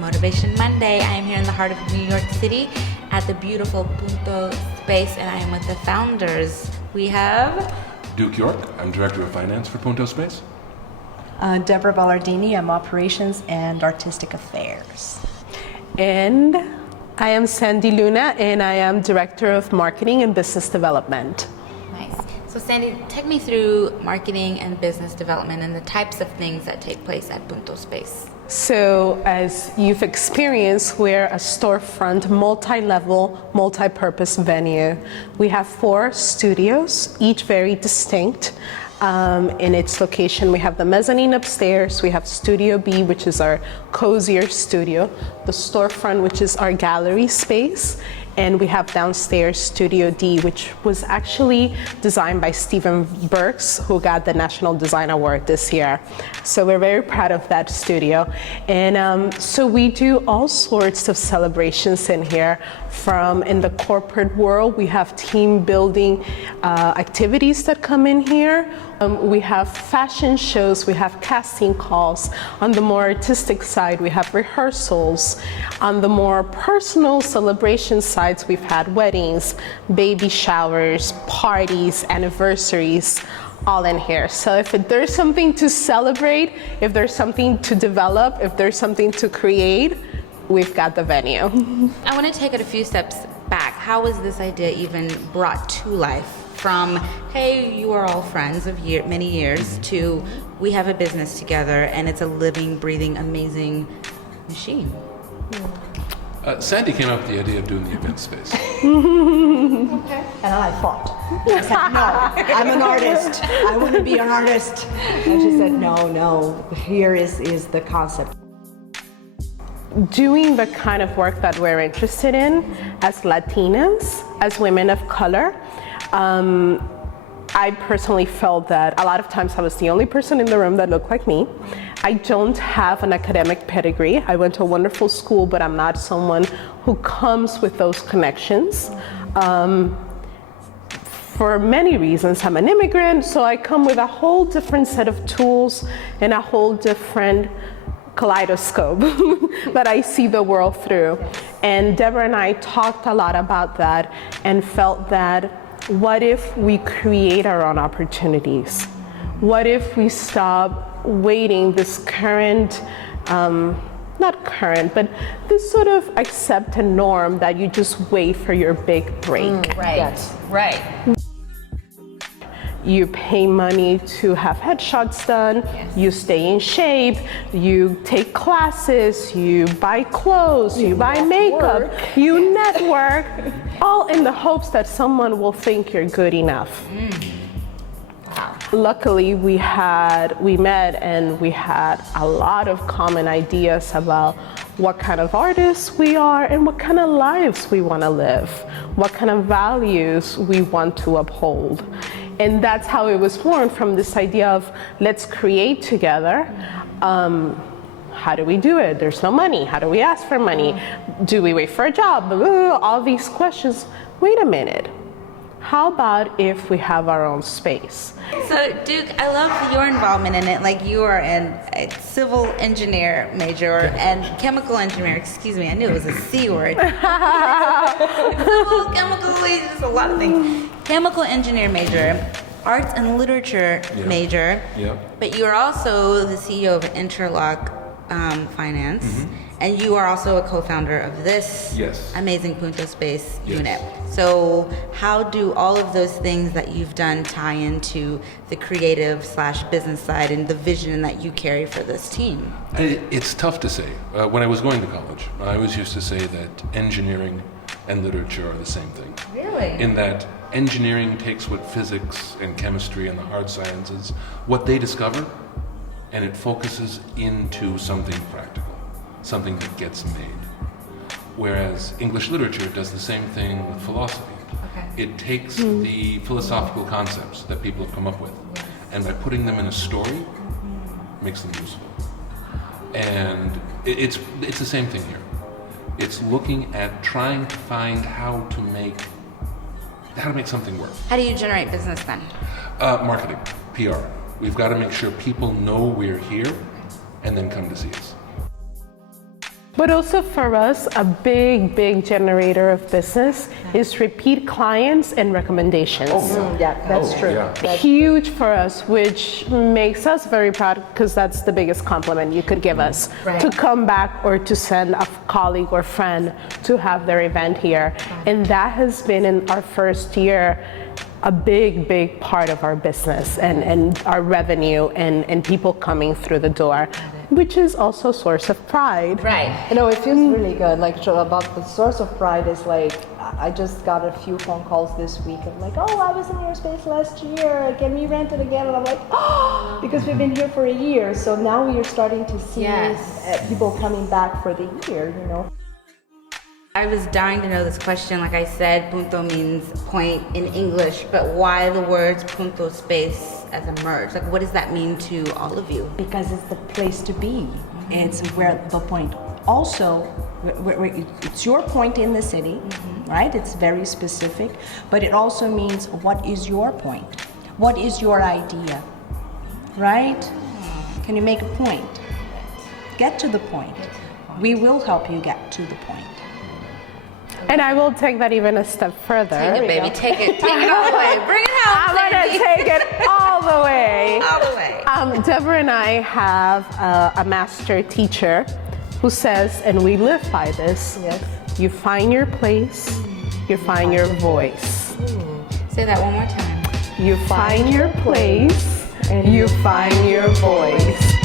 Motivation Monday. I am here in the heart of New York City at the beautiful Punto Space, and I am with the founders. We have Duke York. I'm Director of Finance for Punto Space. Deborah Ballardini. I'm Operations and Artistic Affairs. And I am Sandy Luna, and I am Director of Marketing and Business Development. Nice. So Sandy, take me through marketing and business development and the types of things that take place at Punto Space. So as you've experienced, we're a storefront, multi-level, multi-purpose venue. We have 4 studios, each very distinct. In its location, we have the mezzanine upstairs, we have Studio B, which is our cozier studio, the storefront, which is our gallery space, and we have downstairs Studio D, which was actually designed by Stephen Burks, who got the National Design Award this year. So we're very proud of that studio. And so we do all sorts of celebrations in here. From in the corporate world, we have team building activities that come in here. We have fashion shows, we have casting calls. On the more artistic side, we have rehearsals. On the more personal celebration sides, we've had weddings, baby showers, parties, anniversaries, all in here. So if there's something to celebrate, if there's something to develop, if there's something to create, we've got the venue. I want to take it a few steps back. How was this idea even brought to life? From, hey, you are all friends of many years, to we have a business together and it's a living, breathing, amazing machine. Sandy came up with the idea of doing the event space. Okay. And I fought. I said, no, I'm an artist. I want to be an artist. And she said, no, here is the concept. Doing the kind of work that we're interested in as Latinas, as women of color, I personally felt that a lot of times I was the only person in the room that looked like me. I don't have an academic pedigree. I went to a wonderful school, but I'm not someone who comes with those connections. For many reasons, I'm an immigrant, so I come with a whole different set of tools and a whole different kaleidoscope that I see the world through. And Deborah and I talked a lot about that and felt that what if we create our own opportunities? What if we stop waiting this current, not current, but this sort of accepted norm that you just wait for your big break. Right, Yes. right. You pay money to have headshots done, you stay in shape, you take classes, you buy clothes, you buy makeup, you network, all in the hopes that someone will think you're good enough. Luckily, we met and we had a lot of common ideas about what kind of artists we are and what kind of lives we want to live, what kind of values we want to uphold. And that's how it was born, from this idea of let's create together. How do we do it? There's no money. How do we ask for money? Do we wait for a job? All these questions. Wait a minute. How about if we have our own space? So Duke, I love your involvement in it. Like, you are a civil engineer major and chemical engineer, excuse me, I knew it was a C word. Civil, chemical, just a lot of things. Chemical engineer major, arts and literature major, but you are also the CEO of Interlock Finance, and you are also a co-founder of this amazing Punto Space unit. So how do all of those things that you've done tie into the creative / business side and the vision that you carry for this team? It's tough to say. When I was going to college, I always used to say that engineering and literature are the same thing. Really? In that engineering takes what physics and chemistry and the hard sciences, what they discover, and it focuses into something practical, something that gets made. Whereas English literature does the same thing with philosophy. It takes the philosophical concepts that people have come up with, and by putting them in a story, makes them useful. And it's the same thing here. It's looking at trying to find how to make something work. How do you generate business then? Marketing, PR. We've got to make sure people know we're here and then come to see us. But also for us, a big generator of business is repeat clients and recommendations. Yeah, that's true. Yeah. Huge for us, which makes us very proud because that's the biggest compliment you could give us. Right. To come back or to send a colleague or friend to have their event here. And that has been in our first year a big part of our business and our revenue and people coming through the door, which is also a source of pride. Right. You know, it feels really good. Like about the source of pride is like, I just got a few phone calls this week of like, oh, I was in your space last year. Can we rent it again? And I'm like, oh, because we've been here for a year. So now we are starting to see people coming back for the year, you know. I was dying to know this question. Like I said, punto means point in English, but why the words Punto Space as a merge? Like, what does that mean to all of you? Because it's the place to be. It's where the point. Also, it's your point in the city, right? It's very specific, but it also means what is your point? What is your idea, right? Can you make a point? Get to the point. We will help you get to the point. And I will take that even a step further. Take it, baby. Take it all the way. Bring it home. I'm gonna take it all the way. All the way. Deborah and I have a master teacher who says, and we live by this, you find your place, you find your voice. Say that one more time. You find your place, and you find your voice.